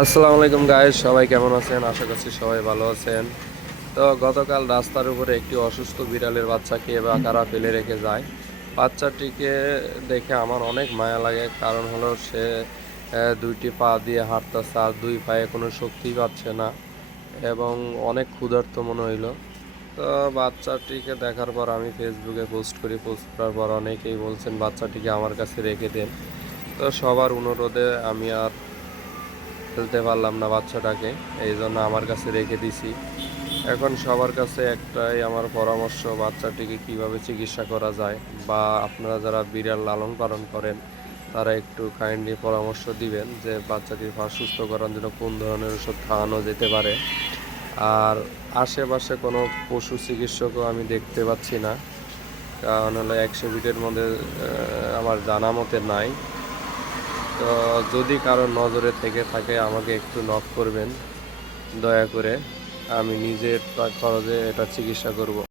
আসসালামু আলাইকুম গাইস, সবাই কেমন আছেন? আশা করছি সবাই ভালো আছেন। তো গতকাল রাস্তার উপরে একটি অসুস্থ বিড়ালের বাচ্চাকে কারা ফেলে রেখে যায়। বাচ্চাটিকে দেখে আমার অনেক মায়া লাগে, কারণ হলো সে দুইটি পা দিয়ে হাঁটতেছে আর দুই পায়ে কোনো শক্তি পাচ্ছে না এবং অনেক ক্ষুধার্ত মনে হইলো। তো বাচ্চাটিকে দেখার পর আমি ফেসবুকে পোস্ট করি, পোস্ট করার পর অনেকেই বলছেন বাচ্চাটিকে আমার কাছে রেখে দেন। তো সবার অনুরোধে আমি আর ফেলতে পারলাম না বাচ্চাটাকে, এই জন্য আমার কাছে রেখে দিছি। এখন সবার কাছে একটাই আমার পরামর্শ, বাচ্চাটিকে কিভাবে চিকিৎসা করা যায়, বা আপনারা যারা বিড়াল লালন পালন করেন তারা একটু কাইন্ডলি পরামর্শ দিবেন যে বাচ্চাটির পা সুস্থ করার জন্য কোন ধরনের ওষুধ খাওয়ানো যেতে পারে। আর আশেপাশে কোনো পশু চিকিৎসকও আমি দেখতে পাচ্ছি না, কারণ হলো 100 ফিটের মধ্যে আমার জানা মতে নাই। তো যদি কারোর নজরে থেকে থাকে আমাকে একটু নক করবেন দয়া করে, আমি নিজের খরচে এটা চিকিৎসা করব।